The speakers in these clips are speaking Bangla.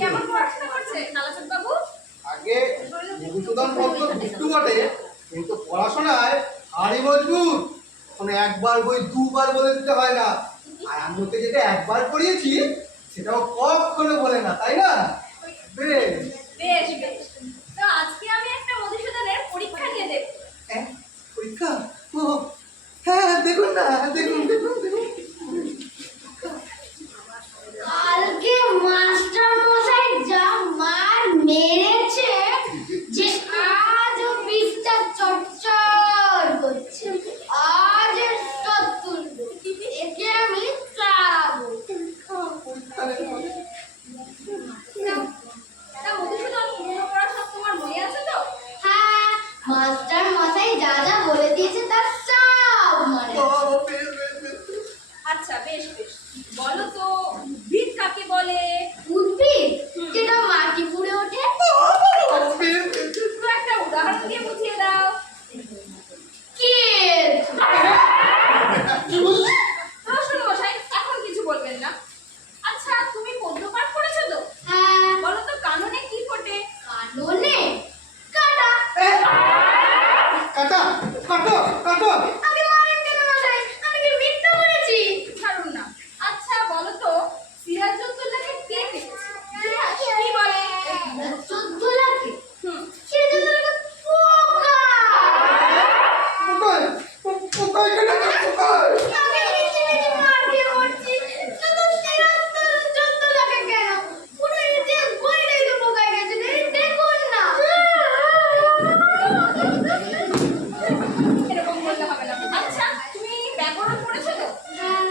কেমন পড়াশোনা করছে কালাচাঁদ বাবু? আগে মধুসূদন পত্র একটু বটে, কিন্তু পড়াশোনায় আরই মজবুত। মানে একবার বই দুবার বলে দিতে হয় না। আর আমি ওকে যেটা একবার পড়িয়েছি সেটাও কখনো বলে না, তাই না? বেশ বেশ বেশ। তো আজকে আমি একটা মধুসূদনের পরীক্ষা নিয়ে দেখব। পরীক্ষা? ও হ্যাঁ, দেখুন না, দেখুন দেখুন দেখুন। কালকে মাস্টার মশাই যা মার মেরেছে যে আজও পিঠটা চটচট করছে। আজ সব তুলবো, একে আমি তাড়াবো। তা মধুসূদন পুরো পড়া সব তোমার মনে আছে তো? হ্যাঁ, মাস্টার মশাই যা যা বলে দিয়েছে তার সব মনে আছে। আচ্ছা বেশ বেশ। বলো তো উদ্ভিদ কাকে বলে? উদ্ভিদ যেটা মাটি পুড়ে ওঠে। একটু একটা উদাহরণ দিয়ে বুঝিয়ে দাও। তো শোনো মশাই, এখন কিছু বলবেন না। আচ্ছা তুমি পদ্য পাঠ করেছো তো? হ্যাঁ। বলো তো কাননে কি ফোটে? কাননে কাটা। কাটা কাটো কাটো। আমি মারেন কেন মশাই? আমি কি মিথ্যা বলেছি? ছাড়ুন না। আচ্ছা বলো তো সিরাজউদ্দৌলাকে কে লিখেছে? কি বলে? 14 লাখে হুম। সিরাজউদ্দৌলাকে পোকা। কোথায় কোথায় কেটে কোথায়? আমি নিজে মার খেয়ে মরছি। শুধু সিরাজউদ্দৌলা 14 লাখে কেন? পুরো ইতিহাস বইটাই তো পোকায় গেছে। দেখুন না। এরকম বললে হবে না। আচ্ছা তুমি ব্যাকরণ পড়েছো তো? হ্যাঁ।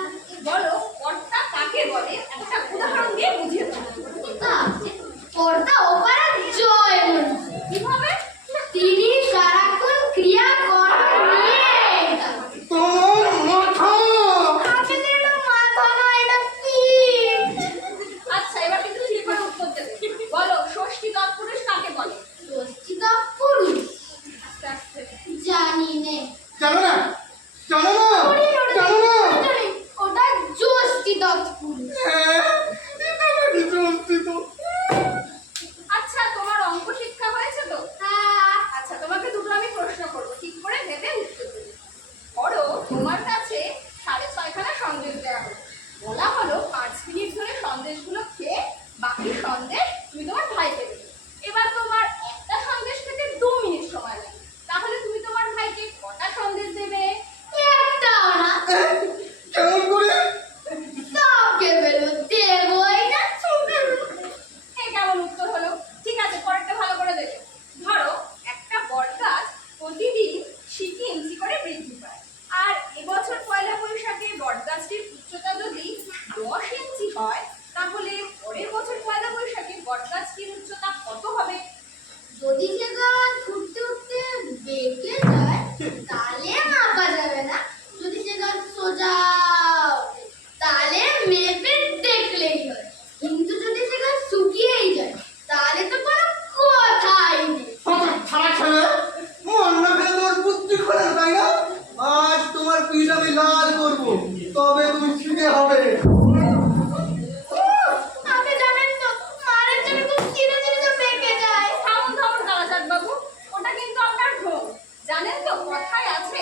বলো কর্তা কাকে বলে? একটা উদাহরণ দিয়ে বুঝিয়ে দাও। পর্দা ওপারে জয় মনসা। কিভাবে? তিনি সারাক্ষণ ক্রিয়াকর্ম নিয়ে তোর মাথা। আসলে এটা মাথা না, এটা পিঠ। আচ্ছা এবার কিন্তু ঠিক করে উত্তর দেবে। বলো ষষ্ঠী তৎপুরুষ কাকে বলে? ষষ্ঠীটা পুরুষ। আস্তে আস্তে। জানি নে। জানো না, জানো না, জানো না। ওটা ষষ্ঠী তৎপুরুষ। আচ্ছা তোমার অঙ্ক শিক্ষা হয়েছে তো? হ্যাঁ। আচ্ছা তোমাকে দুটো আমি প্রশ্ন করবো, ঠিক করে ভেবে উত্তর দেবে। ধরো তোমার কাছে 6.5 সন্দেশ দেওয়া হলো। বলা হলো 5 মিনিট ধরে সন্দেশগুলো খেয়ে বাকি সন্দেশ তুমি তোমার ভাইকে দেবে। এবার তোমার একটা সন্দেশ খেতে 2 মিনিট সময় লাগে। তাহলে তুমি তোমার ভাইকে কটা সন্দেশ দেবে? একটাও না। কেমন করে? সবকে বেরো দেবই না। এই কেমন উত্তর হলো? ঠিক আছে পরেরটা ভালো করে দেখো। ধরো একটা বটগাছ প্রতিদিন 6 ইঞ্চি করে বৃদ্ধি পায়। আর এবছর পয়লা বৈশাখে বটগাছটির উচ্চতা যদি 10 ইঞ্চি হয়, তাহলে পরের বছর পয়লা বৈশাখে বটগাছটির উচ্চতা কত হবে? যদি সে গাছ উঠতে উঠতে বেঁকে যায় তাহলে মাপা যাবে না। যদি সে গাছ সোজা ওঠে, তাহলে মেপে দেখলেই হয়। কিন্তু যদি সে গাছ শুকিয়েই যায় তাহলে তো কোনো কথাই নেই। ছাড়া ছেলে, মন্না তোর বুদ্ধি করে, তাই না? আজ তোমার পিঠ আমি লাল করবো, তবে তুমি শিখে হবে। আপনি জানেন তো মারের জন্য খুব ধীরে ধীরে তো বেঁকে যায়। থামুন থামুন কালাচাঁদ বাবু, ওটা কিন্তু আপনার ভ্রম। জানেন তো কথায় আছে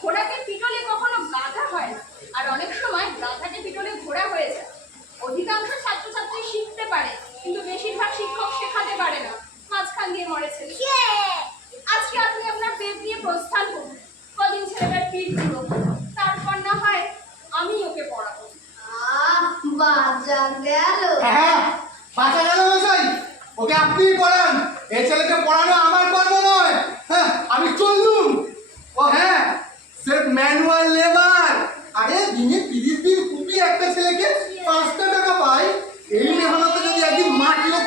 ঘোড়াকে পিটলে কখনো গাধা হয় না, আর অনেক সময় গাধাকে পিটলে ঘোড়া হয়ে যায়। অধিকাংশ ছাত্রছাত্রী শিখতে পারে, কিন্তু বেশিরভাগ শিক্ষক শেখাতে পারে না, মাঝখান দিয়ে মরেছে। আজকে আপনি আপনার পেট নিয়ে প্রস্থান করুন, কদিন ছেলেটার পিঠ পুরো, তারপর না হয় আমি ওকে পড়াবো। বাজা গেল। হ্যাঁ, বাঁচা গেল মশাই। ওকে আপনিই পড়ান, এই ছেলেকে পড়ানো আমার কর্ম নয়। হ্যাঁ, আমি চললুম। ও হ্যাঁ, সে ম্যানুয়াল লেবার। আরে দিনে 30 দিন কুপি একটা ছেলেকে 5টা টাকা পায়। এই মেহনতে যদি একদিন মাটিও